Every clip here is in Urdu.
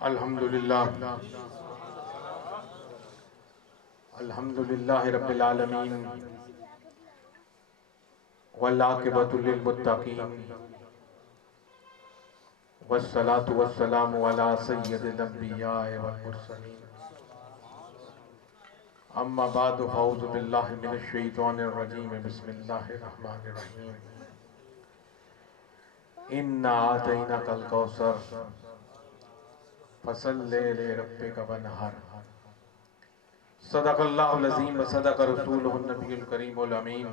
الحمدللہ رب العالمین والعاقبۃ للمتقین والصلاة والسلام علی سید الانبیاء والمرسلین اما بعد فاعوذ باللہ من الشیطان الرجیم بسم اللہ الرحمن الرحیم انا اعطیناک الکوثر فصل لربک وانحر صدق اللہ العظیم وصدق رسولہ النبی الکریم الامین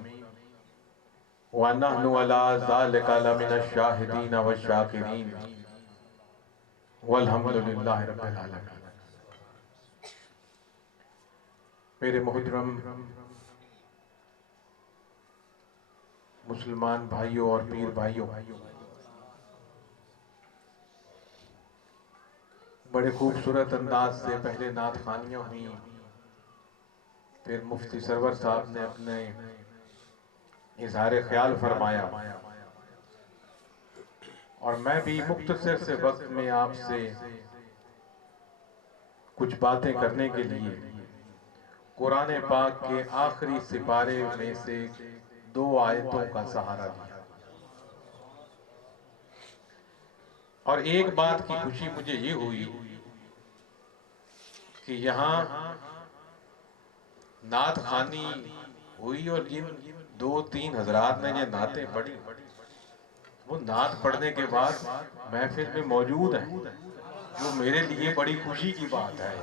ونحن علی ذلک لمن الشاہدین والشاکرین والحمدللہ رب العالمین۔ میرے محترم مسلمان بھائیوں اور پیر بھائیوں، بڑے خوبصورت انداز سے پہلے نعت خوانیاں ہوئیں، پھر مفتی سرور صاحب نے اپنے اظہار خیال فرمایا، اور میں بھی مختصر سے وقت میں آپ سے کچھ باتیں کرنے کے لیے قرآن پاک کے آخری سپارے میں سے 2 آیتوں کا سہارا لیا۔ اور ایک بات کی خوشی مجھے یہ ہوئی کہ یہاں نعت خوانی ہوئی اور جن 2-3 حضرات نے یہ نعتیں پڑھی، وہ نعت پڑھنے کے بعد محفل میں موجود ہیں، جو میرے لیے بڑی خوشی کی بات ہے،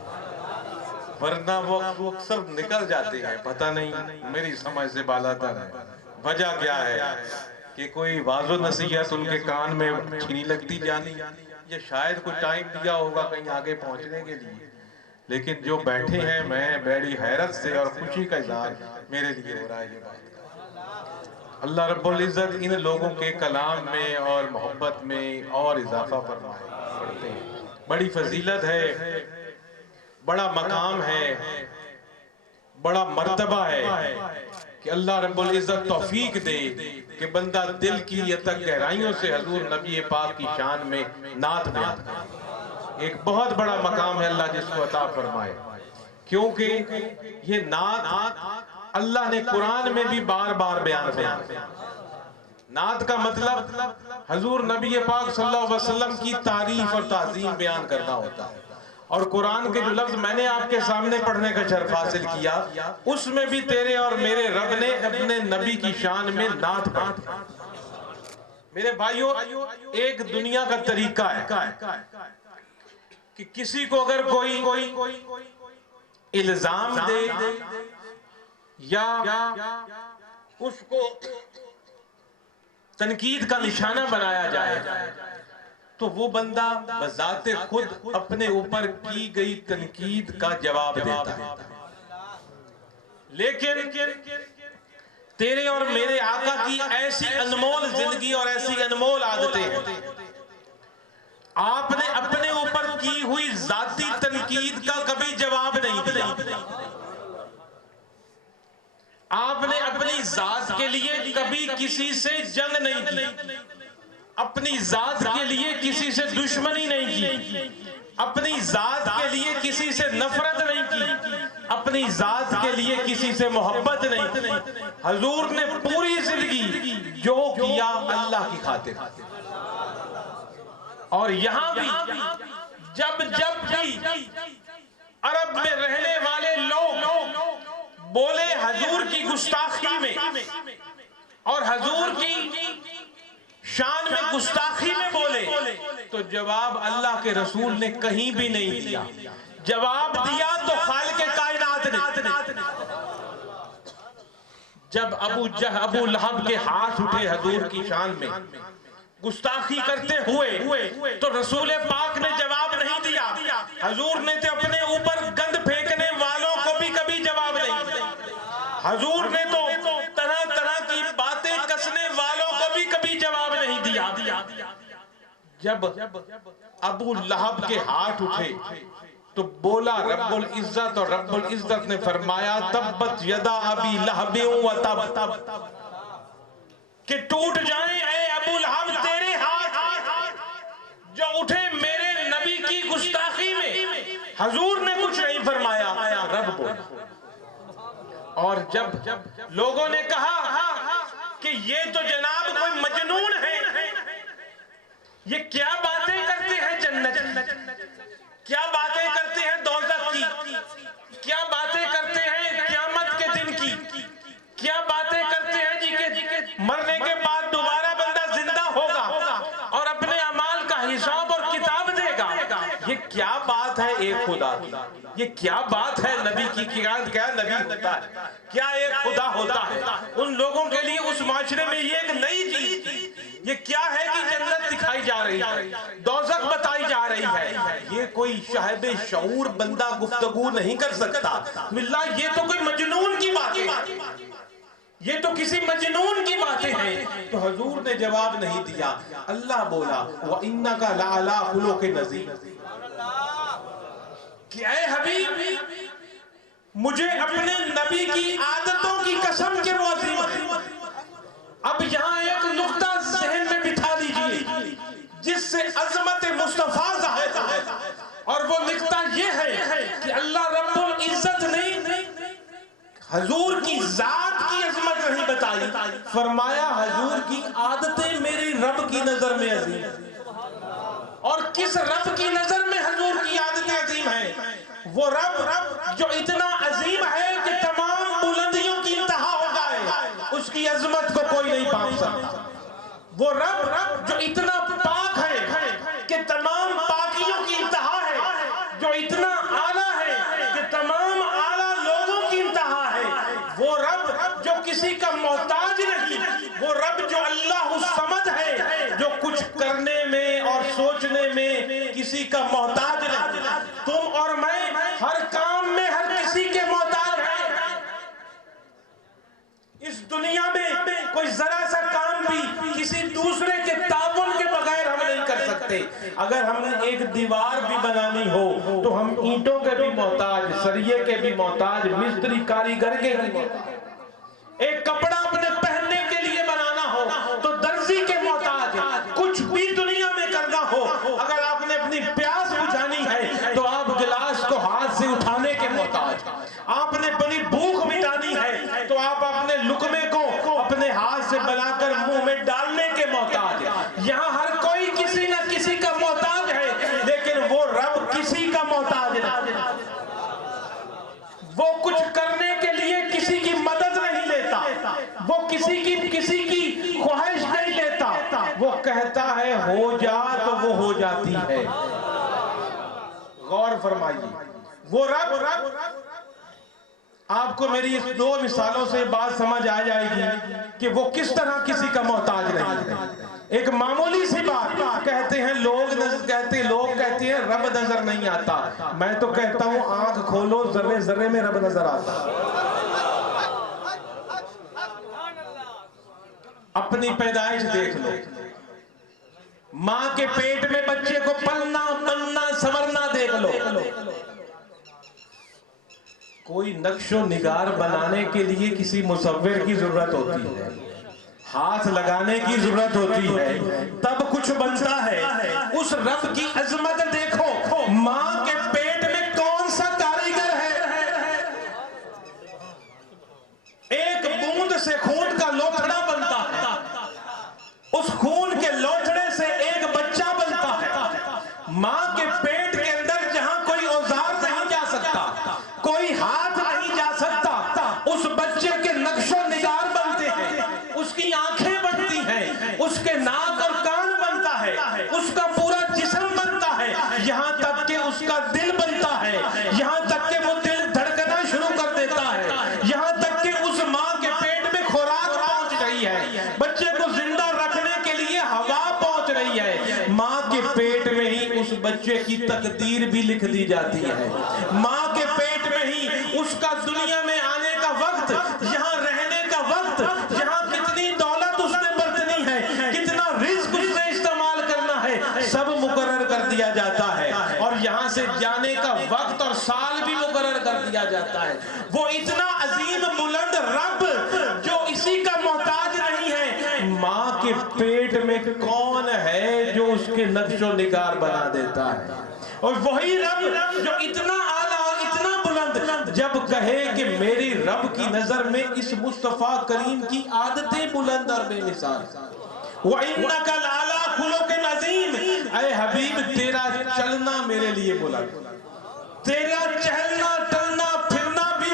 ورنہ وہ اکثر نکل جاتے ہیں، پتہ نہیں میری سمجھ سے بالاتر ہے۔ وجہ کیا ہے کہ کوئی واعظ و نصیحت ان کے کان میں چھینی لگتی جانی، یا شاید کوئی ٹائم دیا ہوگا کہیں آگے پہنچنے کے لیے، لیکن جو بیٹھے ہیں میں بڑی حیرت سے اور خوشی کا اظہار میرے لیے ہو رہا ہے یہ بات۔ اللہ رب العزت ان لوگوں کے کلام میں اور محبت میں اور اضافہ فرمائے، پڑھتے ہیں۔ بڑی فضیلت ہے، بڑا مقام ہے، بڑا مرتبہ ہے کہ اللہ رب العزت توفیق دے کہ بندہ دل کی یہ تک گہرائیوں سے حضور نبی پاک کی شان میں نعت بیان کرے۔ ایک بہت بڑا مقام ہے، اللہ جس کو عطا فرمائے، کیونکہ یہ نعت اللہ نے قرآن میں بھی بار بار بیان فرمایا۔ نعت کا مطلب حضور نبی پاک صلی اللہ علیہ وسلم کی تعریف اور تعظیم بیان کرنا ہوتا ہے، اور قرآن کے جو لفظ میں نے آپ کے سامنے پڑھنے کا شرف حاصل کیا، اس میں بھی تیرے اور میرے رب نے اپنے نبی کی شان میں نعت پڑھی۔ میرے بھائیوں، ایک دنیا کا طریقہ ہے کہ کسی کو اگر کوئی الزام دے یا اس کو تنقید کا نشانہ بنایا جائے تو وہ بندہ بذات خود اپنے اوپر کی گئی تنقید کا جواب دیتا ہے، لیکن تیرے اور میرے آقا کی ایسی انمول زندگی اور ایسی انمول عادتیں ہیں، آپ نے اپنے اوپر کی ہوئی ذاتی تنقید کا کبھی جواب نہیں دیا، آپ نے اپنی ذات کے لیے کبھی کسی سے جنگ نہیں کی، اپنی ذات کے لیے کسی سے دشمنی نہیں کی، اپنی ذات کے لیے کسی سے نفرت نہیں کی، اپنی ذات کے لیے کسی سے محبت نہیں کی۔ حضور نے پوری زندگی جو کیا اللہ کی خاطر، اور یہاں بھی جب بھی عرب میں رہنے والے لوگ بولے حضور کی گستاخی میں اور حضور کی شان میں گستاخی میں بولے، تو جواب اللہ کے رسول نے کہیں بھی نہیں دیا، جواب دیا تو خالق کائنات نے۔ جب ابو لہب کے ہاتھ اٹھے حضور کی شان میں گستاخی کرتے ہوئے، تو رسول پاک نے جواب نہیں دیا، حضور نے تو اپنے اوپر گند پھینکنے والوں کو بھی کبھی جواب نہیں دیا، حضور نے تو طرح طرح کی باتیں کسنے والوں کو بھی کبھی جواب نہیں دیا۔ جب ابو لہب کے ہاتھ اٹھے تو بولا رب العزت، اور رب العزت نے فرمایا تبت یدا ابی لہب و تب، کہ ٹوٹ جائیں اے ابو لہب تیرے ہاتھ جو اٹھے میرے نبی کی گستاخی حضور نے کچھ نہیں فرمایا، رب بولا۔ اور جب لوگوں نے کہا کہ یہ تو جناب کوئی مجنون ہے، یہ کیا باتیں کرتے ہیں جنت، کیا باتیں کرتے ہیں دوزخ کی، کیا باتیں کرتے ہیں قیامت کے دن کی، کیا باتیں کرتے ہیں جی کہ مرنے کے بعد دوبارہ بندہ زندہ ہوگا اور اپنے اعمال کا حساب اور کتاب دے گا۔ یہ کیا بات ہے ایک خدا کی، یہ کیا بات ہے نبی کی، کیا نبی ہوتا ہے، کیا ایک خدا ہوتا ہے۔ ان لوگوں کے لیے اس معاشرے میں یہ ایک نئی چیز تھی۔ یہ کیا ہے کہ جنت دکھائی جا رہی ہے، دوزخ بتائی جا رہی ہے، یہ کوئی صاحب شعور بندہ گفتگو نہیں کر سکتا۔ باللہ یہ تو کوئی مجنون کی باتیں، یہ تو کسی مجنون کی باتیں ہیں۔ تو حضور نے جواب نہیں دیا، اللہ بولا وَإِنَّكَ لَعَلَىٰ خُلُقٍ عَظِيمٍ، کہ اے حبیب مجھے اپنے نبی کی عادتوں کی قسم کہ وہ عظیم ہے۔ اب یہاں ایک نقطہ ذہن میں بٹھا دیجئے جس سے عظمت مصطفیٰ ظاہر ہے، اور وہ نقطہ یہ ہے کہ اللہ رب العزت نے حضور کی ذات کی عظمت نہیں بتائی، فرمایا حضور کی عادتیں میری رب کی نظر میں عظیم ہیں۔ اور کس رب کی نظر میں حضور کی عادتیں عظیم ہیں؟ وہ رب جو اتنا عظیم ہے کہ تمام بلندیوں کی انتہا ہو جائے اس کی عظمت کو کوئی نہیں پاپ سکتا۔ وہ رب جو اتنا پاک ہے کہ تمام پاکیوں کی انتہا ہے، جو اتنا اعلیٰ ہے کہ تمام اعلیٰ لوگوں کی انتہا ہے، وہ رب جو کسی کا محتاج نہیں، وہ رب جو اللہ الصمد ہے، جو کچھ کرنے میں اور سوچنے میں کسی کا محتاج نہیں۔ تم اور میں ہر کام میں ہر کسی کے محتاج ہیں۔ اس دنیا میں کوئی ذرا سا کام بھی کسی دوسرے کے تعاون کے بغیر ہم نہیں کر سکتے۔ اگر ہم نے ایک دیوار بھی بنانی ہو تو ہم اینٹوں کے بھی محتاج، سریے کے بھی محتاج، مستری کاریگر کے بھی محتاج۔ ایک کپڑا اپنے پہننے کے لیے بنانا ہو تو درزی کے محتاج۔ کچھ بھی دنیا میں کرنا ہو، اگر آپ نے اپنی پیاس بجھانی ہے تو آپ گلاس کو ہاتھ سے اٹھانے کے محتاج۔ آپ نے اپنی بھوک مٹانی ہے تو آپ اپنے لقمے کو اپنے ہاتھ سے بنا کر منہ میں ڈالنے کے محتاج۔ یہاں ہر کوئی کسی نہ کسی کا محتاج ہے، لیکن وہ رب کسی کا محتاج نہیں۔ وہ کچھ کرنے کے لیے کسی کی مدد نہیں لیتا، وہ کسی کی خواہش نہیں لیتا، وہ کہتا ہے ہو جا تو وہ ہو جاتی ہے۔ غور فرمائیے، وہ رب، آپ کو میری اس دو مثالوں سے بات سمجھ آ جائے گی کہ وہ کس طرح کسی کا محتاج نہیں ہے۔ ایک معمولی سی بات کہتے ہیں لوگ کہتے ہیں رب نظر نہیں آتا، میں تو کہتا ہوں آنکھ کھولو ذرے ذرے میں رب نظر آتا۔ اپنی پیدائش دیکھ لو، ماں کے پیٹ میں بچے کو پلنا بننا سنورنا دیکھ لو۔ کوئی نقش و نگار بنانے کے لیے کسی مصور کی ضرورت ہوتی ہے، ہاتھ لگانے کی ضرورت ہوتی ہے، تب کچھ بنتا ہے۔ اس رب کی عظمت دیکھو، ماں کے پیٹ میں کون سا کاریگر ہے؟ ایک بوند سے خون کا لوتھڑا بنتا ہے، اس خون کے لوتھڑے سے ایک بچہ بنتا ہے۔ ماں کے پیٹ کے اندر جہاں کوئی اوزار نہیں جا سکتا، کوئی ہاتھ نہیں جا سکتا، اس بچے کے نقش و نگار بنتے ہیں، اس کی آنکھیں بنتی ہیں، اس کے ناک اور کان بنتا ہے، اس کا پورا جسم بنتا ہے، یہاں تک کہ اس کا دل بنتا ہے، یہاں تک کہ وہ دل دھڑکنا شروع کر دیتا ہے، یہاں تک کہ اس ماں کے پیٹ میں خوراک پہنچ رہی ہے، بچے کو زندہ رکھنے کے لیے ہوا پہنچ رہی ہے۔ ماں کے پیٹ میں ہی اس بچے کی تقدیر بھی لکھ دی جاتی ہے، ماں کے پیٹ میں ہی اس کا دنیا میں آنے کا وقت، یہاں رہنے کا وقت، یہاں کتنی دولت اس نے برتنی ہے، کتنا رزق اس نے استعمال کرنا ہے، سب مقرر کر دیا جاتا ہے، اور یہاں سے جانے کا وقت اور سال بھی مقرر کر دیا جاتا ہے۔ وہ اتنا عظیم بلند رب جو اسی کا محتاج نہیں ہے، ماں کے پیٹ میں کون ہے جو اس کے تجھے نقش و نگار بنا دیتا ہے. اور وہی رب جو اتنا اعلیٰ اور اتنا بلند جب کہے کہ میری رب کی نظر میں اس مصطفیٰ کریم کی عادتیں بلند اور بے مثال. وَإِنَّكَ لَعَلَىٰ خُلُقٍ عَظِيمٍ، اے حبیب تیرا چلنا میرے لیے بلند، تیرا چہلنا ٹلنا پھرنا بھی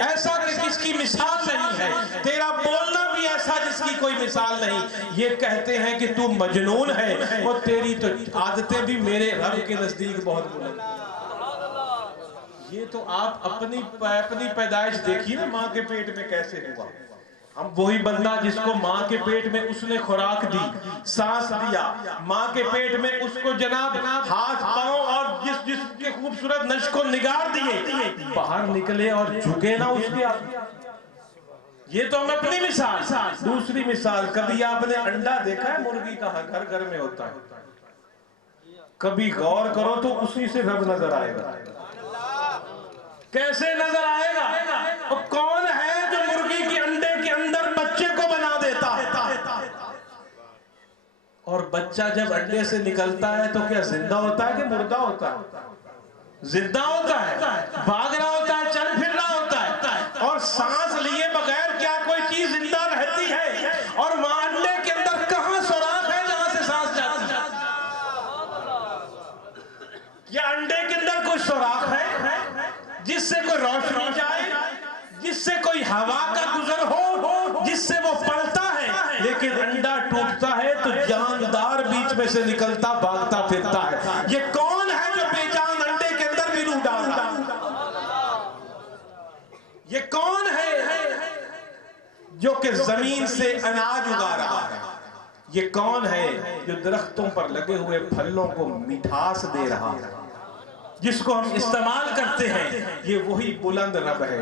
ایسا کہ کس کی مثال نہیں ہے، تیرا بولنا بھی ایسا جس کی کوئی مثال نہیں. یہ کہتے ہیں کہ تو مجنون ہے اور تیری تو عادتیں بھی میرے رب کے نزدیک بہت بلند. یہ تو آپ اپنی پیدائش دیکھیے نا، ماں کے پیٹ میں کیسے ہوا. ہم وہی بندہ جس کو ماں کے پیٹ میں اس نے خوراک دی، سانس دیا، ماں کے پیٹ میں اس کو جناب ہاتھ پاؤں اور جس کے خوبصورت نشق و نگار دیے، باہر نکلے اور جھکے نا اس کے آگے. یہ تو ہم اپنی مثال. دوسری مثال، کبھی آپ نے انڈا دیکھا ہے مرغی کا گھر گھر میں ہوتا ہے؟ کبھی غور کرو تو اسی سے رب نظر آئے گا. کیسے نظر آئے گا؟ اور کون ہے جو مرغی کے انڈے کے اندر بچے کو بنا دیتا ہے؟ اور بچہ جب انڈے سے نکلتا ہے تو کیا زندہ ہوتا ہے کہ مردہ ہوتا ہے؟ زندہ ہوتا ہے، بھاگ رہا ہوتا ہے، چل پھر رہا ہوتا ہے. اور سانس لیے بغیر کیا کوئی چیز زندہ رہتی ہے؟ اور وہاں انڈے کے اندر کہاں سوراخ ہے جہاں سے سانس جاتی ہے؟ کیا انڈے کے اندر کوئی سوراخ ہے جس سے کوئی روشنی جائے، جس سے کوئی ہوا کا گزر ہو، جس سے وہ پلتا ہے؟ لیکن انڈا ٹوٹتا ہے تو جاندار بیچ میں سے نکلتا بھاگتا پھرتا ہے. یہ کون ہے جو بے جان انڈے کے اندر بھی روح ڈال رہا ہے؟ یہ کون ہے جو کہ زمین سے اناج اگا رہا ہے؟ یہ کون ہے جو درختوں پر لگے ہوئے پھلوں کو مٹھاس دے رہا ہے، جس کو ہم استعمال کرتے ہیں؟ یہ وہی بلند رب ہے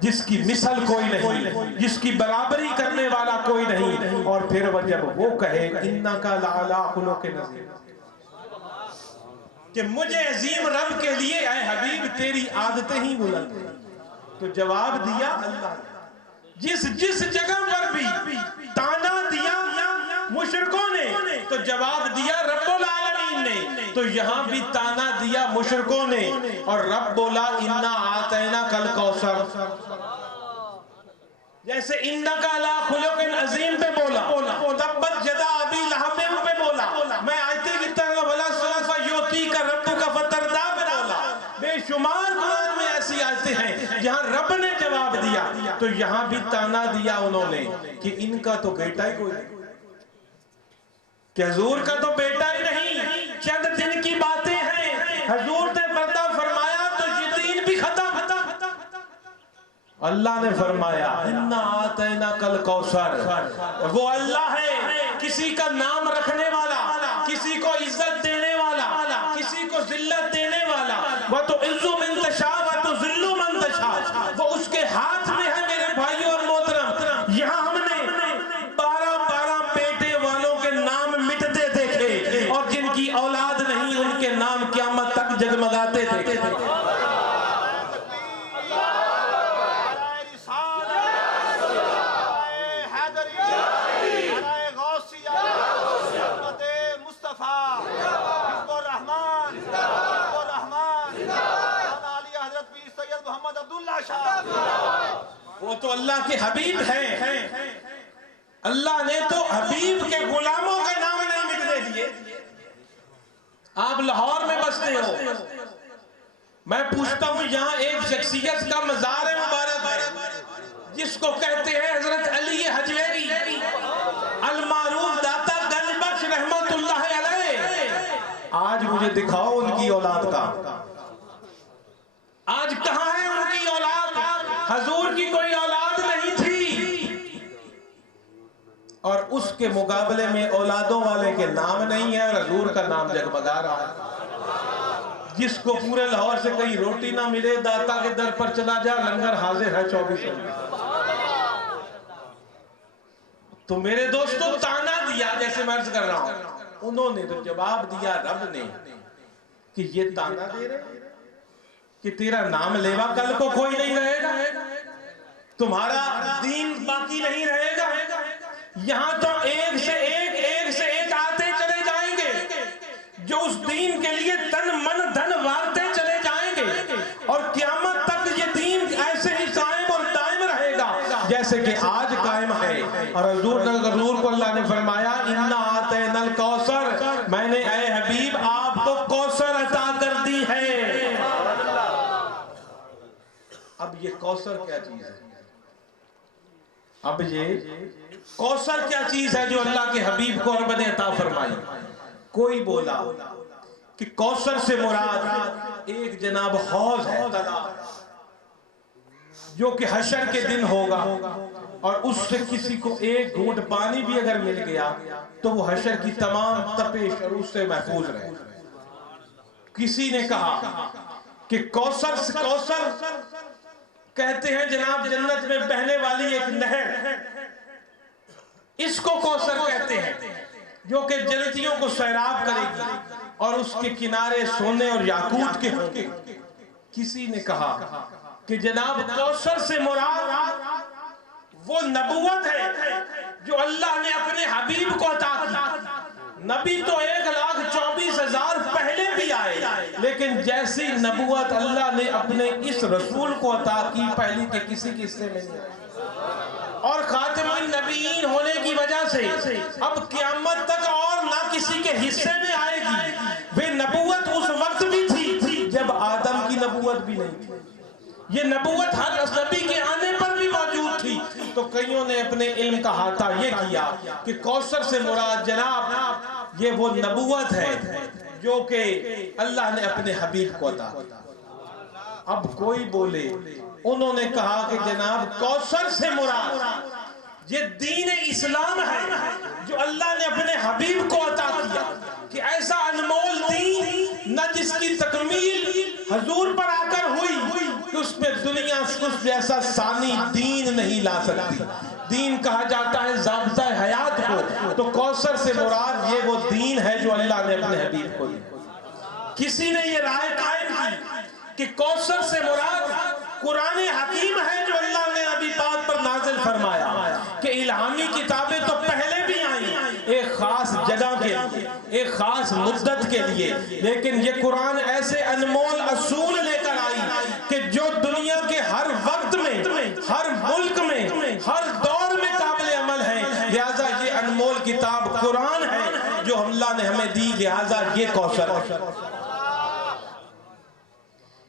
جس کی مثل کوئی نہیں، جس کی برابری کرنے والا کوئی نہیں. اور پھر جب وہ کہے اِنَّكَ لَعَلَىٰ خُلُقٍ عَظِيمٍ، کہ مجھے عظیم رب کے لیے اے حبیب تیری عادتیں ہی بلند ہیں، تو جواب دیا اللہ نے. جس جگہ پر بھی تانا دیا مشرکوں نے تو جواب دیا رب العالمین نے. تو یہاں بھی تانا دیا مشرکوں نے اور رب بولا اِنَّا آتَيْنَاكَ الْكَوْثَرَ. جیسے اِنَّكَ عَلَىٰ خُلُقٍ عَظِيمٍ پہ بولا، تبت یدا ابی لہب پہ بولا، میں آیتیں کی طرح وَلَا سَوْفَ یُعْطِیکَ رَبُّکَ فَتَرْضَىٰ پہ بولا. بے شمار قرآن میں ایسی آیتیں ہیں جہاں رب نے جواب دیا. تو یہاں بھی تانا دیا انہوں نے کہ ان کا تو بیٹا ہی کوئی نہیں، کہ حضور کا تو بیٹا ہی نہیں، چند دن کی باتیں ہیں. حضور نے پردہ فرمایا تو یہ دین بھی ختم. اللہ نے فرمایا اِنَّا آتَيْنَاكَ الْكَوْثَرَ. وہ اللہ ہے کسی کا نام رکھنے والا، کسی کو عزت دینے والا، کسی کو ذلت دینے والا. وَتُعِزُّ مَن تَشَاءُ وَتُذِلُّ مَن تَشَاءُ. وہ اس کے ہاتھ میں ہے میرے بھائیوں اور محترم. یہاں ہم نے 12 بیٹے والوں کے نام مٹتے دیکھے اور جن کی اولاد نہیں ان کے نام قیامت تک جگمگاتے دیکھے. وہ تو اللہ کے حبیب ہیں. اللہ نے تو حبیب کے غلاموں کے نام نہیں مٹنے دیے. آپ لاہور میں بستے ہو، میں پوچھتا ہوں یہاں ایک شخصیت کا مزار مبارک جس کو کہتے ہیں حضرت علی حجویری المعروف داتا گنج بخش رحمت اللہ علیہ. آج مجھے دکھاؤ ان کی اولاد کا. آج کہاں ہے ان کی اولاد؟ حضور کی کوئی اولاد نہیں تھی اور اس کے مقابلے میں اولادوں والے کے نام نہیں ہے اور حضور کا نام جگمگا رہا ہے. جس کو پورے لاہور سے کہیں روٹی نہ ملے داتا کے در پر چلا جا، لنگر حاضر ہے 24 گھنٹے. تو میرے دوستوں تانا دیا، جیسے میں عرض کر رہا ہوں، انہوں نے تو جواب دیا رب نے کہ یہ تانا دے رہے کہ تیرا نام لیوا کل کو کوئی نہیں رہے گا، تمہارا دین باقی نہیں رہے گا. یہاں تو ایک سے ایک آتے چلے جائیں گے. جو اس دین کے لیے تن من دھن وارتے چلے جائیں گے اور قیامت تک یہ دین ایسے ہی قائم اور دائم رہے گا جیسے کہ آج قائم ہے. اور حضور کو اللہ نے فرمایا اِنَّا آتَيْنَا الْكَوْثَرَ، میں نے اے حبیب آپ کو کوثر عطا کر دی ہے. اب یہ کوثر کیا چیز ہے؟ اب یہ کوثر کیا چیز ہے جو اللہ کے حبیب کو رب نے عطا فرمائی؟ کوئی بولا کہ کوثر سے مراد ایک جناب حوض ہے، جو کہ حشر کے دن ہوگا، اور اس سے کسی کو ایک گھونٹ پانی بھی اگر مل گیا تو وہ حشر کی تمام تپش اور اس سے محفوظ رہے. کسی نے کہا کہ کوثر کہتے ہیں جناب جنت میں بہنے والی ایک نہر، اس کو کوثر کہتے ہیں، جو کہ جنتیوں کو سیراب کرے گی اور اس کے کنارے سونے اور یاقوت کے ہوں گے. کسی نے کہا کہ جناب کوثر سے مراد وہ نبوت ہے جو اللہ نے اپنے حبیب کو عطا کی. نبی تو 1,24,000 پہلے بھی آئے، لیکن جیسی نبوت اللہ نے اپنے اس رسول کو عطا کی پہلی کے کسی حصے میں نہیں آئی. اور خاتم النبیین ہونے کی وجہ سے اب قیامت تک اور نہ کسی کے حصے میں آئے گی. وہ نبوت اس وقت بھی تھی جب آدم کی نبوت بھی نہیں تھی. یہ نبوت ہر نبی کے آنے پر بھی موجود تھی. تو کئیوں نے اپنے علم کا احاطہ یہ کیا کہ کوثر سے مراد جناب یہ وہ نبوت ہے جو کہ اللہ نے اپنے حبیب کو عطا کی. اب کوئی بولے، انہوں نے کہا کہ جناب کوثر سے مراد یہ دین اسلام ہے جو اللہ نے اپنے حبیب کو عطا کیا، کہ ایسا انمول دین نہ جس کی تکمیل حضور پر آ کر ہوئی کہ اس میں دنیا اس جیسا ثانی دین نہیں لا سکتی. دین کہا جاتا ہے ضابطہ حیات کو، تو کوثر سے مراد یہ وہ دین ہے جو اللہ نے اپنے حبیب کو دیا. کسی نے یہ رائے قائم کی کہ کوثر سے مراد قرآن حکیم ہے جو اللہ نے ابھی بات پر نازل فرمایا، کہ الہامی کتابیں تو پہلے بھی آئیں ایک خاص جگہ کے لیے، ایک خاص مدت کے لیے، لیکن یہ قرآن ایسے انمول اصول لے کر آئی کہ جو دنیا کے ہر وقت میں، ہر ملک میں، ہر دور میں قابل عمل ہے. لہٰذا یہ انمول کتاب قرآن ہے جو اللہ نے ہمیں دی، لہٰذا یہ کوثر ہے.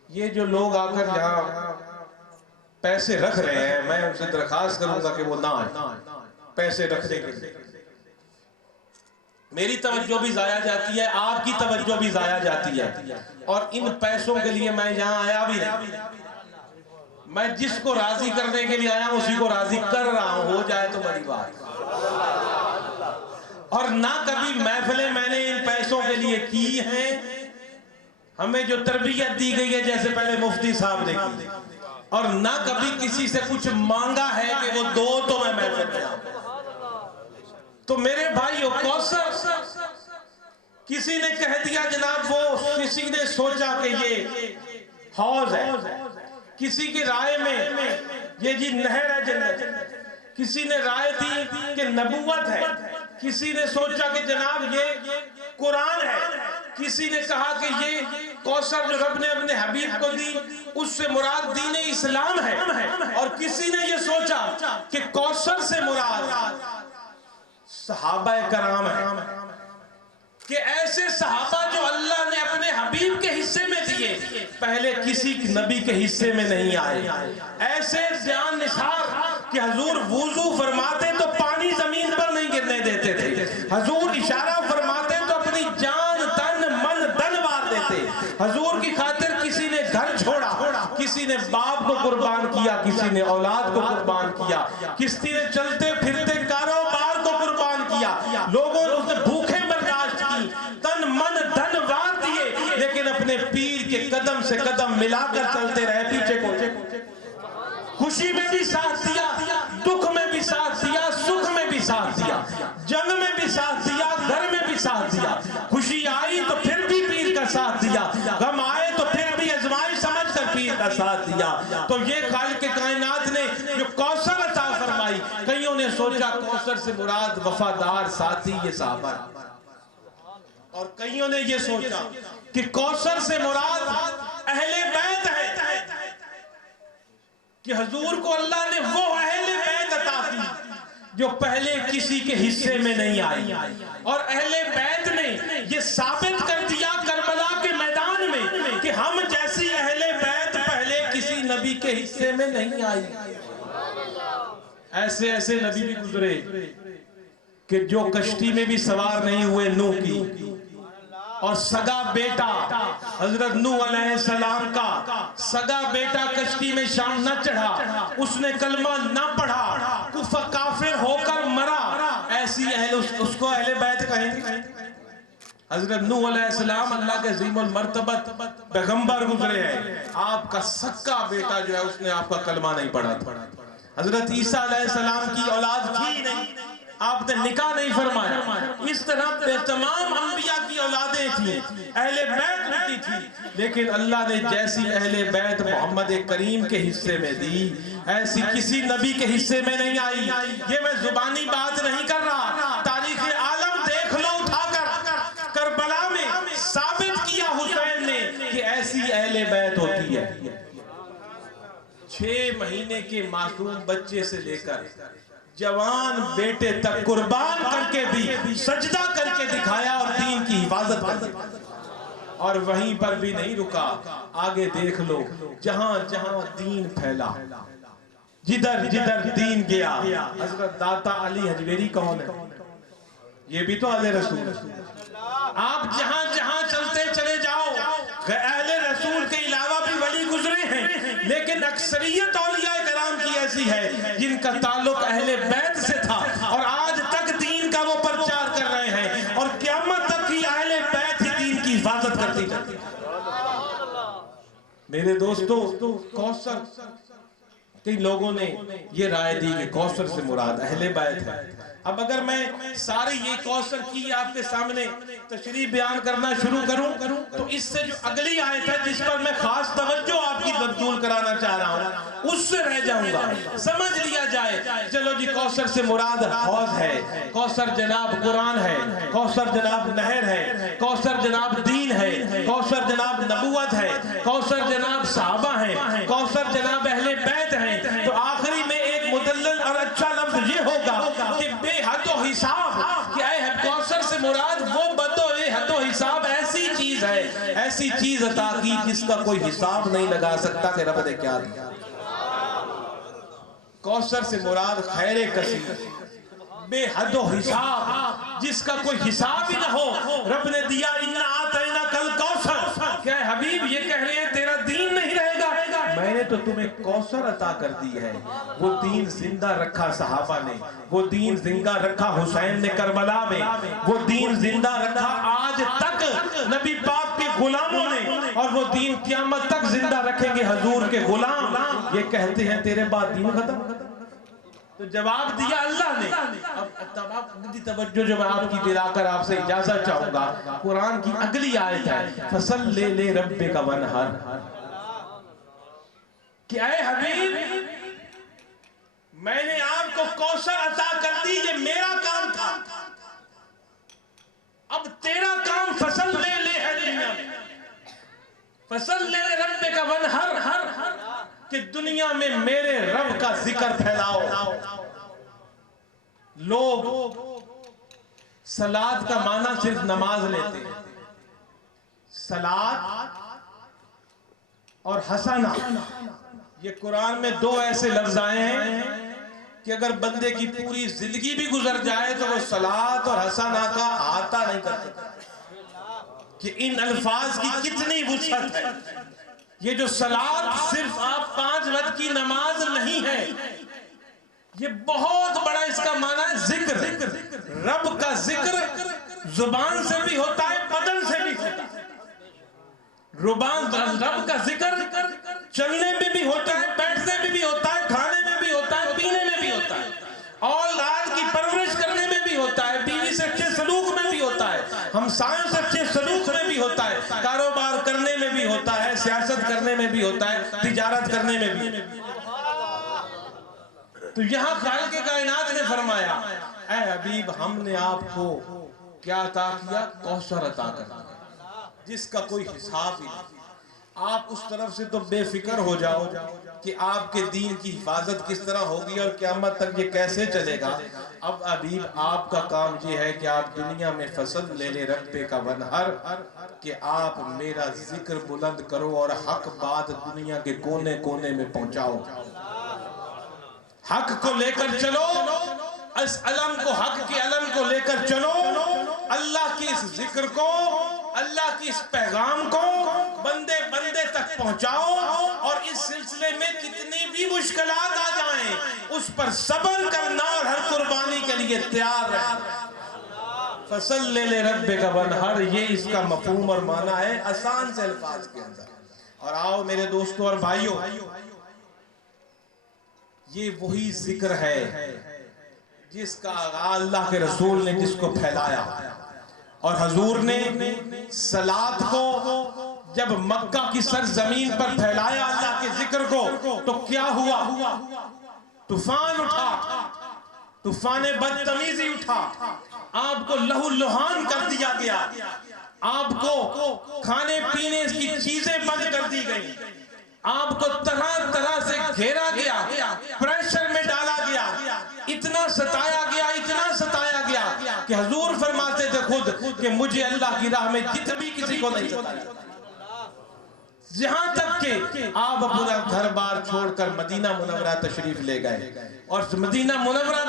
یہ جو لوگ آ کر یہاں پیسے رکھ رہے ہیں، میں ان سے درخواست کروں گا کہ وہ نہ آئیں پیسے رکھنے کے لیے. میری توجہ بھی ضائع جاتی ہے، آپ کی توجہ بھی ضائع جاتی ہے، اور ان پیسوں کے لیے میں یہاں آیا بھی نہیں. میں جس کو راضی کرنے کے لیے آیا اسی کو راضی کر رہا ہوں، ہو جائے تو بڑی بات. اور نہ کبھی محفلیں میں نے ان پیسوں کے لیے کی ہیں. ہمیں جو تربیت دی گئی ہے جیسے پہلے مفتی صاحب نے کی، اور نہ کبھی کسی سے کچھ مانگا ہے کہ وہ دو تو میں محفل میں آؤں. تو میرے بھائیو، کوثر کسی نے کہہ دیا جناب، وہ کسی نے سوچا کہ یہ حوض ہے، کسی کی رائے میں یہ جی نہر ہے جنت، کسی نے رائے دی کہ نبوت ہے، کسی نے سوچا کہ جناب یہ قرآن ہے، کسی نے کہا کہ یہ کوثر جو رب نے اپنے حبیب کو دی اس سے مراد دین اسلام ہے، اور کسی نے یہ سوچا کہ کوثر سے مراد صحابہ کرام ہے، کہ ایسے صحابہ جو اللہ نے اپنے حبیب کے حصے میں دیے پہلے کسی نبی کے حصے میں نہیں آئے. ایسے جان نثار کہ حضور وضو فرماتے تو پانی زمین پر نہیں گرنے دیتے تھے، حضور اشارہ فرماتے تو اپنی جان تن من دن وار دیتے. حضور کی خاطر کسی نے گھر چھوڑا، کسی نے باپ کو قربان کیا، کسی نے اولاد کو قربان کیا، کسی نے چلتے پھرتے کاروبار کو قربان کیا. لوگوں نے بھوکے برداشت کی، تن من دھن وار دیے، لیکن اپنے پیر کے قدم سے قدم ملا کر چلتے رہے. پیچھے کو خوشی میں بھی ساتھ دیا، دکھ میں بھی ساتھ دیا، سکھ میں بھی ساتھ دیا، جنگ میں بھی ساتھ دیا، گھر میں بھی ساتھ دیا. خوشی آئی تو پھر بھی پیر کا ساتھ دیا، غم آئے تو پھر بھی ازمائش سمجھ کر پیر کا ساتھ دیا. تو یہ خالق کائنات نے جو کوثر عطا فرمائی، کئیوں نے سوچا کوثر سے مراد وفادار ساتھی یہ صحابہ، اور کئیوں نے یہ سوچا کہ کوثر سے مراد اہل بیت ہے کہ حضور کو اللہ نے وہ اہل بیت عطا کی جو پہلے کسی کے حصے میں نہیں آئی، اور اہل بیت نے یہ ثابت کر دیا کربلا کے میدان میں کہ ہم جیسی اہل بیت پہلے کسی نبی کے حصے میں نہیں آئی۔ ایسے ایسے نبی بھی گزرے کہ جو کشتی میں بھی سوار نہیں ہوئے نوح کی، اور سگا بیٹا حضرت نوح علیہ السلام کا سگا بیٹا کشتی میں شام نہ چڑھا، اس نے کلمہ نہ پڑھا، کافر ہو کر مرا، ایسی اس کو اہل بیت کہیں گے؟ حضرت نوح علیہ السلام اللہ کے عظیم المرتبت پیغمبر گزرے ہیں، آپ کا سگا بیٹا جو ہے اس نے آپ کا کلمہ نہیں پڑھا تھا۔ حضرت عیسیٰ علیہ السلام کی اولاد تھی نہیں، آپ نے نکاح نہیں فرمایا۔ اس طرح تمام انبیاء کی اولادیں تھیں، اہل بیت ہوتی تھی، لیکن اللہ نے جیسی اہل بیت محمد کریم کے حصے میں دی، ایسی کسی نبی کے حصے میں نہیں آئی۔ یہ میں زبانی بات نہیں کر رہا، تاریخ عالم دیکھ لو اٹھا کر، کربلا میں ثابت کیا حسین نے کہ ایسی اہل بیت ہوتی ہے۔ 6 مہینے کے معصوم بچے سے لے کر جوان بیٹے تک قربان کر کے بھی سجدہ کر کے دکھایا اور دین کی حفاظت کر دی، اور وہیں پر بھی نہیں رکا، آگے دیکھ لو، جہاں جہاں دین پھیلا، جدھر جدھر دین گیا۔ حضرت داتا علی حجویری کون ہے؟ یہ بھی تو اہل رسول ہے۔ آپ جہاں جہاں چلتے چلے جاؤ، اہل رسول کے علاوہ بھی ولی گزرے ہیں، لیکن اکثریت اولیاء کرام کی ایسی ہے جن کا تعلق اہل بیت سے تھا، اور آج تک دین کا وہ پرچار کر رہے ہیں، اور قیامت تک کی اہل بیت ہی دین کی حفاظت کرتی جاتی ہے۔ میرے دوستو، کوثر، کئی لوگوں نے یہ رائے دی کہ کوثر سے مراد اہل بیت ہے۔ اب اگر میں ساری یہ کوثر کی آپ کے سامنے تشریح بیان کرنا شروع کروں تو اس سے جو اگلی آیت ہے جس پر میں خاص توجہ آپ کی مبذول کرانا چاہ رہا ہوں، اس سے رہ جاؤں گا، سمجھ لیا جائے۔ چلو جی، کوثر سے مراد حوض ہے، کوثر جناب قرآن ہے، کوثر جناب نہر ہے، کوثر جناب دین ہے، کوثر جناب نبوت ہے، کوثر جناب صحابہ ہیں، کوثر جناب اہل بیت ہیں، تو آخری میں ایک مدلل اور اچھا لفظ یہ ہوگا کہ بے حد و حساب، کہ اے کوثر سے مراد وہ بد و حد و حساب ایسی چیز ہے، ایسی چیز عطا کی جس کا کوئی حساب نہیں لگا سکتا کہ رب نے کیا دیا۔ کوثر سے مراد خیر کثیر، بے حد و حساب، جس کا کوئی حساب ہی نہ ہو، رب نے دیا۔ اِنَّا أَعْطَيْنَاكَ الْكَوْثَرَ، کیا حبیب یہ کہہ رہے ہیں تیرا دین نہیں رہے گا؟ میں نے تو تمہیں کوثر عطا کر دی ہے۔ وہ دین زندہ رکھا صحابہ نے، وہ دین زندہ رکھا حسین نے کربلا میں، وہ دین زندہ رکھا آج تک نبی پاک کے غلاموں نے، اور وہ دین قیامت تک زندہ رکھیں گے حضور کے غلام۔ یہ کہتے ہیں تیرے بعد دین ختم، تو جواب دیا اللہ نے۔ اب اگلی توجہ جو میں آپ کی دلا کر آپ سے اجازت چاہوں گا، قرآن کی اگلی آیت ہے فَصَلِّ لِرَبِّكَ وَانْحَرْ، کہ اے حبیب میں نے آپ کو کوثر عطا کر دی، یہ میرا کام تھا، اب تیرا کام فصل لے لے ہے دنیا میں، فصل لے لے رب کا ونہر، کہ دنیا میں میرے رب کا ذکر پھیلاؤ۔ لوگ صلاۃ کا معنی صرف نماز لیتے ہیں، صلاۃ اور حسنہ، یہ قرآن میں 2 ایسے لفظ آئے ہیں کہ اگر بندے کی پوری زندگی بھی گزر جائے تو وہ صلاۃ اور حسنہ کا احاطہ نہیں کر سکتا، کہ ان الفاظ کی کتنی وسعت ہے۔ یہ جو صلاۃ صرف آپ 5 وقت کی نماز نہیں ہے، یہ بہت بڑا اس کا معنی ہے ذکر۔ رب کا ذکر زبان سے بھی ہوتا ہے، بدن سے بھی ہوتا ہے۔ رب کا ذکر چلنے میں بھی ہوتا ہے، بیٹھنے میں بھی ہوتا ہے، کھانے میں بھی ہوتا ہے، پینے میں بھی ہوتا ہے، اولاد کی پرورش کرنے میں بھی ہوتا ہے، بیوی سے اچھے سلوک میں بھی ہوتا ہے، ہمسایوں سے اچھے سلوک میں بھی ہوتا ہے، کاروبار کرنے میں بھی ہوتا ہے، سیاست کرنے میں بھی ہوتا ہے، تجارت کرنے میں بھی۔ تو یہاں خالق کائنات نے فرمایا اے حبیب ہم نے آپ کو کیا عطا کیا؟ کوثر عطا کر دیا، جس کا کوئی حساب ہی نہیں۔ آپ اس طرف سے تو بے فکر ہو جاؤ کہ آپ کے دین کی حفاظت کس طرح ہوگی اور قیامت تک یہ کیسے چلے گا۔ اب ابھی آپ کا کام یہ ہے کہ آپ دنیا میں فصل لے لے رب کا ونہر، کہ آپ میرا ذکر بلند کرو اور حق بات دنیا کے کونے کونے میں پہنچاؤ، حق کو لے کر چلو، اس علم کو، حق کے علم کو لے کر چلو، اللہ کی اس ذکر کو، اللہ کی اس پیغام کو بندے بندے تک پہنچاؤ، اور اس سلسلے میں کتنی بھی مشکلات آ جائیں اس پر صبر کرنا اور ہر قربانی کے لیے تیار رہنا۔ فصل لے لے رب کا ونہر، یہ اس کا مفہوم اور معنی ہے آسان سے الفاظ کے اندر۔ اور آؤ میرے دوستوں اور بھائیوں، یہ وہی ذکر ہے جس کا آغاز اللہ کے رسول نے جس کو پھیلایا، اور حضور نے صلاۃ کو جب مکہ کی سرزمین پر پھیلایا اللہ کے ذکر کو، تو کیا ہوا؟ طوفان اٹھا، طوفان بدتمیزی اٹھا، آپ کو لہو لہان کر دیا گیا، آپ کو کھانے پینے کی چیزیں بند کر دی گئی، آپ کو طرح طرح سے گھیرا گیا، پریشر میں ڈالا گیا، اتنا ستایا گیا، اتنا ستایا گیا کہ حضور فرماتے تھے خود کہ مجھے اللہ کی راہ میں جتنا بھی کسی کو نہیں ستایا، جہاں تک کہ آپ اپنا گھر بار چھوڑ کر مدینہ منورہ تشریف لے گئے، اور مدینہ منورہ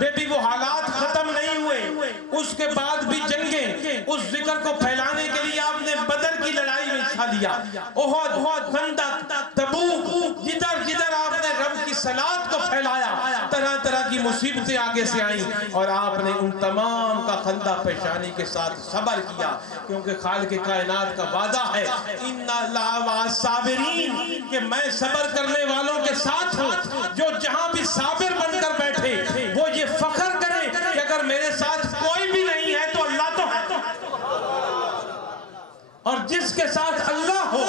میں بھی وہ حالات ختم نہیں ہوئے، اس کے بعد بھی جنگیں، اس ذکر کو پھیلانے کے لیے آپ نے بدر کی لڑائی میں حصہ لیا، احد، خندق، تبوک، جدھر جدھر آپ نے رب کی صلاۃ کو پھیلایا، طرح طرح کی مصیبتیں آگے سے آئیں، اور آپ نے ان تمام کا خندہ پیشانی کے ساتھ صبر کیا، کیونکہ خالق کائنات کا وعدہ ہے ان اللہ صابرین، کہ میں صبر کرنے والوں کے ساتھ ہوں، جو جہاں بھی صابر بن کر بیٹھے وہ یہ فخر کرے کہ اگر میرے ساتھ کوئی بھی نہیں ہے تو اللہ تو ہے، اور جس کے ساتھ اللہ ہو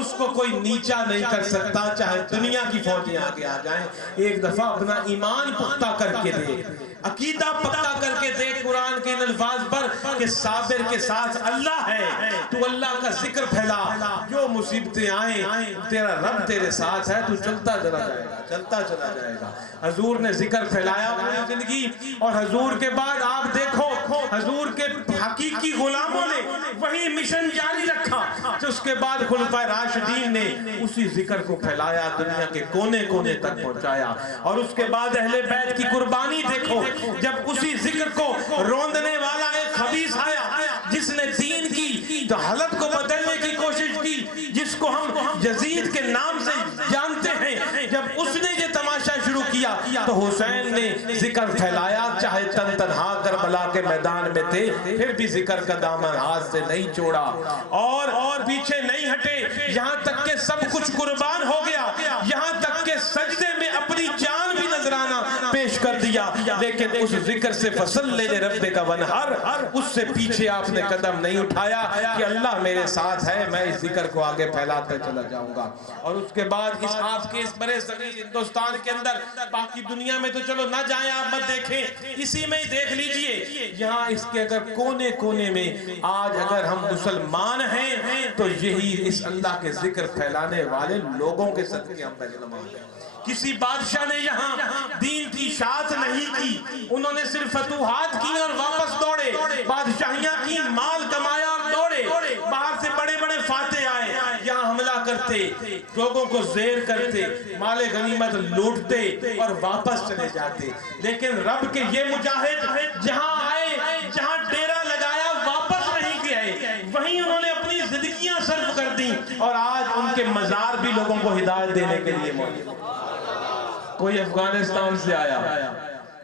اس کو کوئی نیچا نہیں کر سکتا، چاہے دنیا کی فوجیں آگے آ جائیں۔ ایک دفعہ اپنا ایمان پختہ کر کے دے، عقیدہ پختہ کر کے دے قرآن کے ان الفاظ پر کہ صابر کے ساتھ اللہ ہے، تو اللہ کا ذکر پھیلا، جو مصیبتیں آئیں تیرا رب تیرے ساتھ ہے، تو چلتا چلا جائے گا، چلتا چلا جائے گا۔ حضور نے ذکر پھیلایا پوری زندگی، اور حضور کے بعد آپ دیکھو حضور کے حقیقی غلاموں نے وہی مشن جاری رکھا، تو اس کے بعد خلفائے راشدین نے اسی ذکر کو پھیلایا، دنیا کے کونے کونے تک پہنچایا، اور اس کے بعد اہل بیت کی قربانی دیکھو، جب اسی ذکر کو روندنے والا ایک خبیث آیا جس نے دین کی حالت کو بدلنے کی کوشش کی، جس کو ہم یزید کے نام سے جانتے ہیں، جب اس نے یہ تماشا شروع کیا تو حسین نے ذکر پھیلایا، چاہے تن تنہا کربلا کے میدان میں تھے، پھر بھی ذکر کا دامن ہاتھ سے نہیں چھوڑا، اور پیچھے نہیں ہٹے، یہاں تک کہ سب کچھ قربان ہو گیا، یہاں تک کہ سجدے میں اپنی جان بھی نذرانہ پیش کر دیا، لیکن اس ذکر سے فصل لے لے رب کا ونہر، اس سے پیچھے آپ نے قدم نہیں اٹھایا کہ اللہ میرے ساتھ ہے، میں اس ذکر کو آگے پھیلاتے چلا جاؤں گا۔ اور اس کے بعد اس آپ کے اس برے صغیر ہندوستان کے اندر، باقی دنیا میں تو چلو نہ جائیں، آپ مت دیکھیں، اسی میں ہی دیکھ لیجئے، یہاں اس کے اگر کونے کونے میں آج اگر ہم مسلمان ہیں تو یہی اس اللہ کے ذکر پھیلانے والے لوگوں کے صدقے ہم پہلوان ہیں۔ کسی بادشاہ نے یہاں دین کی اشاعت نہیں کی، انہوں نے صرف فتوحات کی اور واپس دوڑے، بادشاہیاں کی، مال کمایا اور دوڑے، باہر سے بڑے بڑے فاتح آئے، یہاں حملہ کرتے، لوگوں کو زیر کرتے، مال غنیمت لوٹتے اور واپس چلے جاتے، لیکن رب کے یہ مجاہد جہاں آئے، جہاں ڈیرہ لگایا، واپس نہیں گئے، وہیں انہوں نے اپنی زندگیاں صرف کر دیں، اور آج ان کے مزار بھی لوگوں کو ہدایت دینے کے لیے موجود ہیں۔ کوئی افغانستان سے آیا،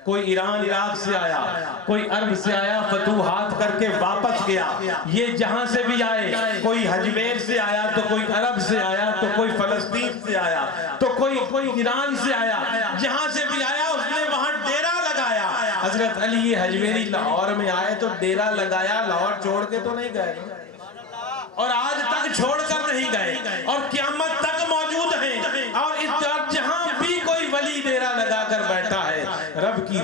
کوئی ایران عراق سے آیا، کوئی عرب سے آیا، فتوحات کر کے واپس گیا، یہ جہاں سے بھی آئے، کوئی حجویر سے آیا تو کوئی عرب سے آیا تو کوئی فلسطین سے آیا تو کوئی ایران سے آیا، جہاں سے بھی آیا اس نے وہاں ڈیرہ لگایا۔ حضرت علی حجویری لاہور میں آئے تو ڈیرہ لگایا، لاہور چھوڑ کے تو نہیں گئے، اور آج تک چھوڑ کر نہیں گئے، اور قیامت تک موجود ہیں، اور جہاں بھی کوئی ولی ڈیرہ لگا کر بیٹھا ہے، رب کی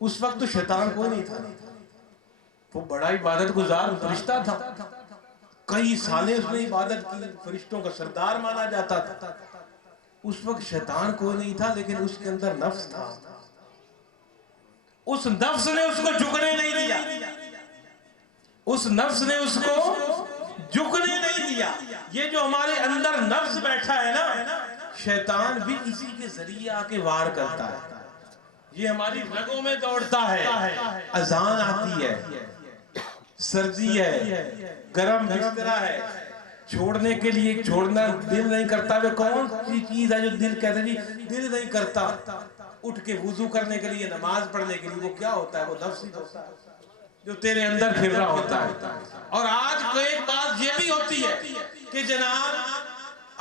اس وقت تو شیطان کوئی نہیں تھا، وہ بڑا عبادت گزار فرشتہ تھا، کئی سالیں اس نے عبادت کی، فرشتوں کا سردار مانا جاتا تھا۔ اس وقت شیطان کوئی نہیں تھا، لیکن اس کے اندر نفس تھا، اس نفس نے اس کو جھکنے نہیں دیا، اس نفس نے اس کو جھکنے نہیں دیا۔ یہ جو ہمارے اندر نفس بیٹھا ہے نا، شیطان بھی اسی کے ذریعے آ کے وار کرتا ہے، یہ ہماری رگوں میں دوڑتا ہے۔ اذان آتی ہے، سردی ہے، گرم بستر ہے، چھوڑنے کے لیے چھوڑنا دل نہیں کرتا۔ وہ کون سی چیز ہے جو دل کہتا ہے جی دل نہیں کرتا؟ اٹھ کے وضو کرنے کے لیے، نماز پڑھنے کے لیے، وہ کیا ہوتا ہے؟ وہ نفس ہی ہوتا ہے جو تیرے اندر پھر رہا ہوتا ہے۔ اور آج کو ایک بات یہ بھی ہوتی ہے کہ جناب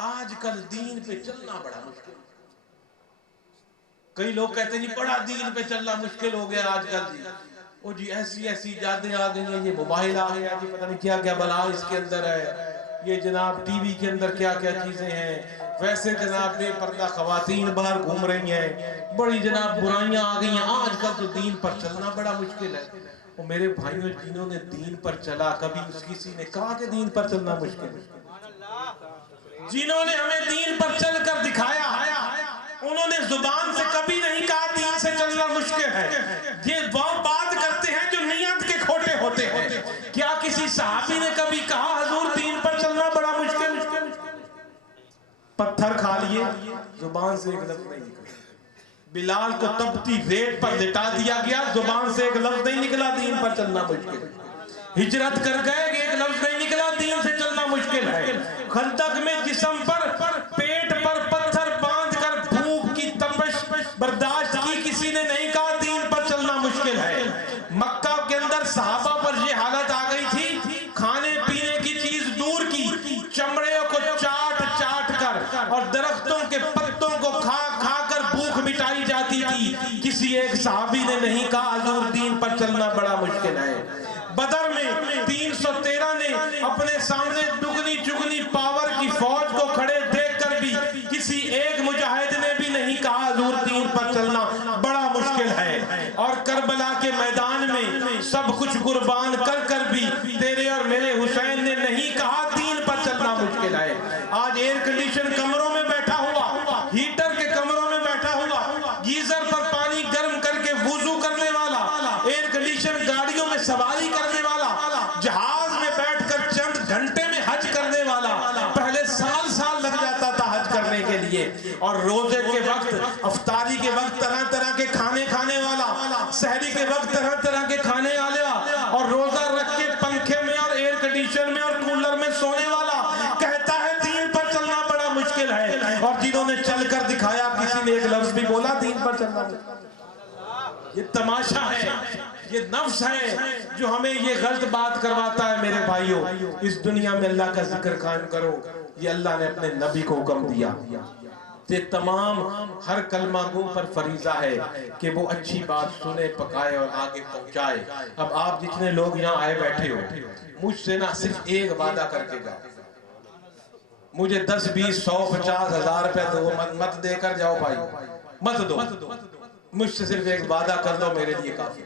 آج کل دین پہ چلنا بڑا مشکل، کئی لوگ کہتے ہیں جی بڑا دین پہ چلنا مشکل ہو گیا آج کل جی، وہ جی ایسی ایسی ایجادیں آ گئی ہیں، یہ موبائل آ گیا جی، پتہ نہیں کیا کیا بلا اس کے اندر ہے، یہ جناب ٹی وی کے اندر کیا کیا چیزیں ہیں، ویسے جناب بے پردہ خواتین باہر گھوم رہی ہیں، بڑی جناب برائیاں آ گئی ہیں، آج کل تو دین پر چلنا بڑا مشکل ہے۔ وہ میرے بھائیوں جنہوں نے دین پر چلا، کبھی کسی نے کہا کہ دین پر چلنا مشکل ہے؟ جنہوں نے ہمیں دین پر چل کر دکھایا، انہوں نے زبان سے کبھی نہیں کہا دین سے چلنا مشکل ہے۔ یہ وہ بات کرتے ہیں جو نیت کے کھوٹے ہوتے ہیں۔ کیا کسی صحابی نے کبھی کہا حضور دین پر چلنا بڑا مشکل؟ پتھر کھا لیے، زبان سے ایک لفظ نہیں نکلا۔ بلال کو تپتی ریت پر لٹا دیا گیا، زبان سے ایک لفظ نہیں نکلا دین پر چلنا مشکل۔ ہجرت کر گئے، ایک لفظ نہیں نکلا دین سے چلنا مشکل ہے۔ خندق میں جسم پر پیٹ پر پتھر باندھ کر بھوک کی تپش برداشت کی، کسی نے نہیں کہا دین پر چلنا مشکل ہے۔ مکہ کے اندر صحابہ پر یہ حالت آ گئی تھی، کھانے پینے کی چیز دور کی، چمڑے کو چاٹ چاٹ کر اور درختوں کے پتوں کو کھا کھا کر بھوک مٹائی جاتی تھی۔ کسی ایک صحابی نے نہیں کہا حضور دین پر چلنا بڑا مشکل ہے۔ بدر میں 313 نے اپنے سامنے دگنی چگنی پاور کی فوج کو کھڑے دیکھ کر بھی کسی ایک مجاہد نے بھی نہیں کہا حضور دین پر چلنا بڑا مشکل ہے۔ اور کربلا کے میدان میں سب کچھ قربان کر کر بھی تیرے اور میرے حسین نے نہیں کہا دین پر چلنا مشکل ہے۔ آج ایئر کنڈیشن کمروں میں بیٹھا ہوا، ہیٹر کے کمروں میں بیٹھا ہوا، گیزر پر پانی گرم کر کے وضو کرنے والا، ایئر کنڈیشن گاڑیوں میں سواری کرنے والا، جہاز میں بیٹھ کر چند گھنٹے میں حج کرنے والا، پہلے سال سال لگ جاتا تھا حج کرنے کے لیے، اور روزے کے وقت افطاری کے وقت طرح طرح کے کھانے کھانے والا، سحری کے وقت طرح طرح کے کھانے والا، اور روزہ رکھ کے پنکھے میں اور ایئر کنڈیشن میں اور کولر میں سونے والا، کہتا ہے دین پر چلنا بڑا مشکل ہے۔ اور جنہوں نے چل کر دکھایا، کسی نے ایک لفظ بھی بولا دین پر چلنا مشکل۔ یہ تماشا ہے، یہ نفس ہے جو ہمیں یہ غلط بات کرواتا ہے۔ میرے بھائیوں، اس دنیا میں اللہ کا ذکر قائم کرو، یہ اللہ نے اپنے نبی کو حکم دیا۔ یہ تمام ہر کلمہ گو پر فریضہ ہے کہ وہ اچھی بات سنے، پکائے اور آگے پہنچائے۔ اب آپ جتنے لوگ یہاں آئے بیٹھے ہو، مجھ سے نہ صرف ایک وعدہ کر کے جاؤ، مجھے 10 20 100 50 ہزار روپے دو، مت دے کر جاؤ بھائی، مت دو، مجھ سے صرف ایک وعدہ کر دو، میرے لیے کافی۔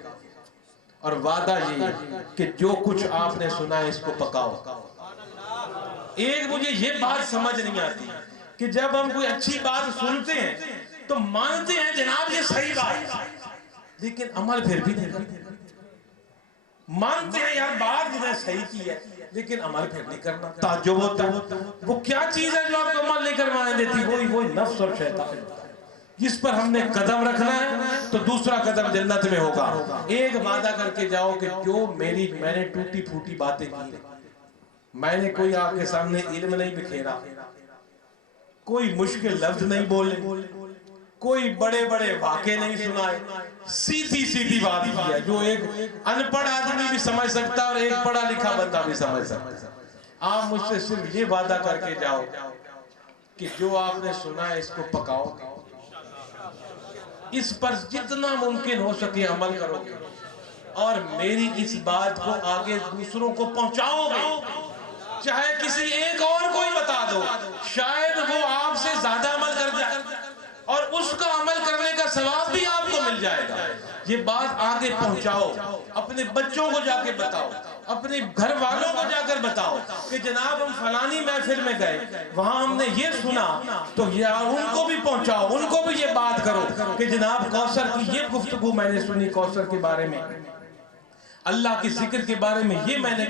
اور وعدہ یہ کہ جو کچھ آپ نے سنا ہے اس کو پکاؤ۔ ایک مجھے یہ بات سمجھ نہیں آتی کہ جب ہم کوئی اچھی بات سنتے ہیں تو مانتے ہیں جناب یہ صحیح بات ہے، لیکن عمل پھر بھی نہیں کرتے۔ مانتے ہیں یار بات جنہیں صحیح کی ہے، لیکن عمل پھر نہیں کرنا۔ تعجب ہوتا ہے وہ کیا چیز ہے جو آپ کو عمل نہیں کروانے دیتی؟ وہی نفس اور شیطان ہوتا ہے۔ جس پر ہم نے قدم رکھنا ہے تو دوسرا قدم جنت میں ہوگا۔ ایک وعدہ کر کے جاؤ کہ جو میں نے ٹوٹی پھوٹی باتیں کی، میں نے کوئی آپ کے سامنے علم نہیں بکھیرا، کوئی مشکل لفظ نہیں بولے، کوئی بڑے بڑے واقعے نہیں سنائے، سیدھی سیدھی بات کی ہے جو ایک ان پڑھ آدمی بھی سمجھ سکتا اور ایک پڑھا لکھا بندہ بھی سمجھ سکتا۔ آپ مجھ سے صرف یہ وعدہ کر کے جاؤ کہ جو آپ نے سنا ہے اس کو پکاؤ گے، اس پر جتنا ممکن ہو سکے عمل کرو گے، اور میری اس بات کو آگے دوسروں کو پہنچاؤ گے۔ چاہے کسی ایک اور کوئی بتا دو، شاید وہ آپ سے زیادہ عمل کر جائے اور اس کا عمل کرنے کا ثواب بھی آپ کو مل جائے گا۔ یہ بات آگے پہنچاؤ، اپنے بچوں کو جا کے بتاؤ، اپنے گھر والوں کو جا کر بتاؤ کہ جناب ہم فلانی محفل میں گئے، وہاں ہم نے یہ سنا، تو ان کو بھی پہنچاؤ، ان کو بھی یہ بات کرو کہ جناب کوثر کی یہ گفتگو میں نے سنی، کوثر کے بارے میں، اللہ کے ذکر کے بارے میں یہ میں نے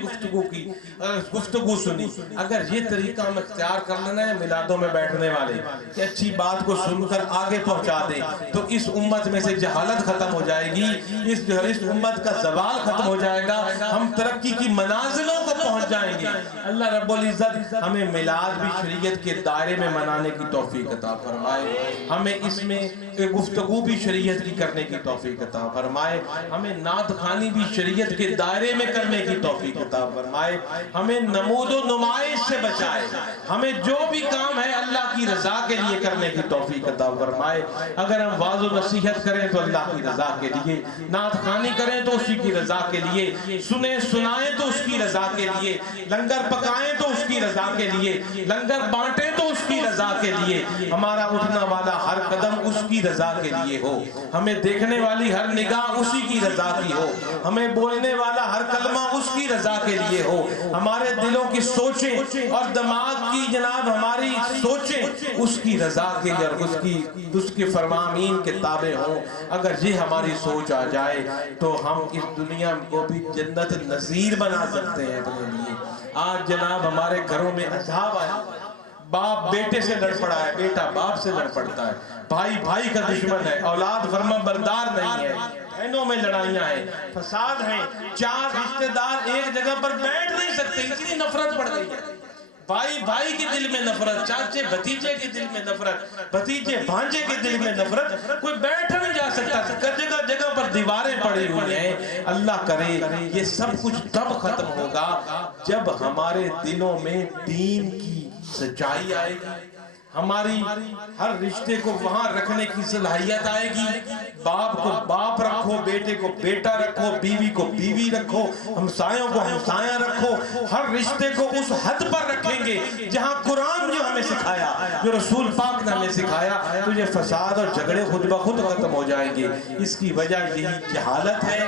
گفتگو سنی۔ اگر یہ طریقہ ہم اختیار کر لینا ہے میلادوں میں بیٹھنے والے کہ اچھی بات کو سن کر آگے پہنچا دیں، تو اس امت میں سے جہالت ختم ہو جائے گی، اس امت کا زوال ختم ہو جائے گا، ہم ترقی کی منازلوں کو پہنچ جائیں گے۔ اللہ رب العزت ہمیں میلاد بھی شریعت کے دائرے میں منانے کی توفیق عطا فرمائے، ہمیں اس میں گفتگو بھی شریعت کی کرنے کی توفیق عطا فرمائے، ہمیں نعت خوانی بھی شریعت کے دائرے میں کرنے کی توفیق عطا فرمائے، ہمیں نمود و نمائش سے بچائے، ہمیں جو بھی کام ہے اللہ کی رضا کے لیے کرنے کی توفیق عطا فرمائے۔ اگر ہم واعظ و نصیحت کریں تو اللہ کی رضا کے لیے، نعت خوانی کریں تو اسی کی رضا کے لیے، سنیں سنائیں تو اس کی رضا کے لیے، لنگر پکائیں تو اس کی رضا کے لیے، لنگر بانٹیں تو اس کی رضا کے لیے، ہمارا اٹھنا والا ہر قدم اس کی رضا کے لیے ہو، ہمیں دیکھنے والی ہر نگاہ اسی کی رضا کی ہو، ہمیں بولنے والا ہر کلمہ اس کی رضا کے لیے ہو، ہمارے دلوں کی سوچیں اور دماغ کی جناب ہماری سوچیں اس کی رضا کے لیے اور اس کے فرمامین کے تابع ہوں۔ اگر یہ ہماری سوچ آ جائے تو ہم اس دنیا کو بھی جنت نظیر بنا سکتے ہیں اپنے لیے۔ آج جناب ہمارے گھروں میں عذاب آیا، باپ بیٹے سے لڑ پڑا ہے، بیٹا باپ سے لڑ پڑتا ہے، بھائی بھائی کا دشمن ہے، اولاد فرما بردار نہیں ہے، بہنوں میں لڑائیاں ہیں، فساد ہیں، چار رشتہ دار ایک جگہ پر بیٹھ نہیں سکتے، اتنی نفرت پڑ گئی ہے، بھائی بھائی کے دل میں نفرت، چاچے بھتیجے کے دل میں نفرت، بھتیجے بھانجے کے دل میں نفرت، کوئی بیٹھ نہیں جا سکتا، جگہ جگہ پر دیواریں پڑی ہوئی ہیں۔ اللہ کرے یہ سب کچھ تب ختم ہوگا جب ہمارے دلوں میں دین کی سچائی آئے گی، ہماری ہر رشتے کو وہاں رکھنے کی صلاحیت آئے گی، باپ کو باپ رکھو، بیٹے کو بیٹا رکھو، بیوی کو بیوی رکھو، ہمسایوں کو ہمسایہ رکھو، ہر رشتے کو اس حد پر رکھیں گے جہاں قرآن جو ہمیں سکھایا، جو رسول پاک نے ہمیں سکھایا، تو یہ فساد اور جھگڑے خود بخود ختم ہو جائیں گے۔ اس کی وجہ یہی جہالت ہے،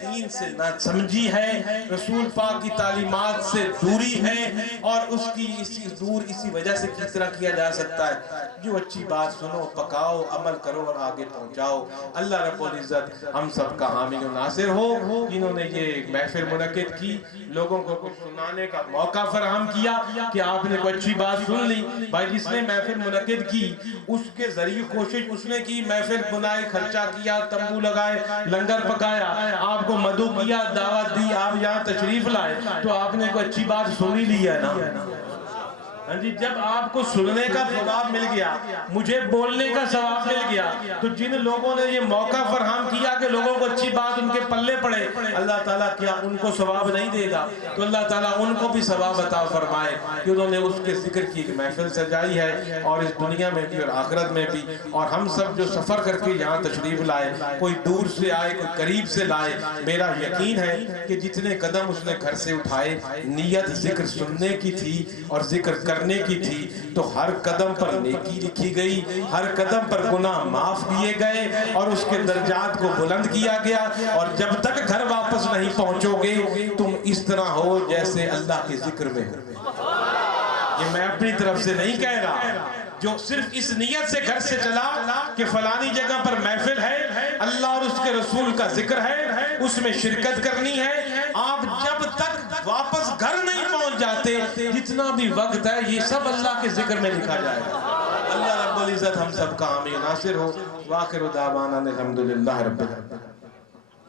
دین سے نہ سمجھی ہے، رسول پاک کی تعلیمات سے دوری ہے، اور اس کی اسی وجہ سے کس طرح کیا جا سکتا ہے، جو اچھی بات سنو، پکاؤ، عمل کرو اور آگے پہنچاؤ۔ اللہ رب العزت ہم سب کا حامی و ناصر ہو، جنہوں نے یہ محفل منعقد کی، لوگوں کو کچھ سنانے کا موقع فراہم کیا کہ آپ نے کوئی اچھی بات سن لی۔ بھائی جس نے محفل منعقد کی اس کے ذریعے کوشش اس نے کی، محفل بنائے، خرچہ کیا، تمبو لگائے، لنگر پکایا، آپ کو مدعو کیا، دعوت دی، آپ یہاں تشریف لائے، تو آپ نے کوئی اچھی بات سن ہی لی ہے نا۔ جب آپ کو سننے کا ثواب مل گیا، مجھے بولنے کا ثواب مل گیا، تو جن لوگوں نے یہ موقع فراہم کیا کہ لوگوں کو اچھی بات ان کے پلے پڑے، اللہ تعالیٰ کیا ان کو ثواب نہیں دے گا؟ تو اللہ تعالیٰ ان کو بھی ثواب عطا فرمائے کہ انہوں نے اس کے ذکر کی ایک محفل سجائی ہے، اور اس دنیا میں بھی اور آخرت میں بھی۔ اور ہم سب جو سفر کر کے یہاں تشریف لائے، کوئی دور سے آئے، کوئی قریب سے لائے، میرا یقین ہے کہ جتنے قدم اس نے گھر سے اٹھائے، نیت ذکر سننے کی تھی اور ذکر کرنے کی تھی، تو ہر قدم پر نیکی لکھی گئی، ہر قدم پر گناہ معاف کیے گئے، اور اس کے درجات کو بلند کیا گیا۔ اور جب تک گھر واپس نہیں پہنچو گے تم اس طرح ہو جیسے اللہ کے ذکر میں ہو۔ یہ میں اپنی طرف سے نہیں کہہ رہا، جو صرف اس نیت سے گھر سے چلا کہ فلانی جگہ پر محفل ہے، اللہ اور اس کے رسول کا ذکر ہے، اس میں شرکت کرنی ہے، آپ جب تک واپس گھر نہیں پہنچ جاتے، جتنا بھی وقت ہے یہ سب اللہ کے ذکر میں لکھا جائے گا۔ اللہ رب العزت ہم سب کا حامی و ناصر ہو۔ وآخر دعوانا الحمدللہ رب العالمین۔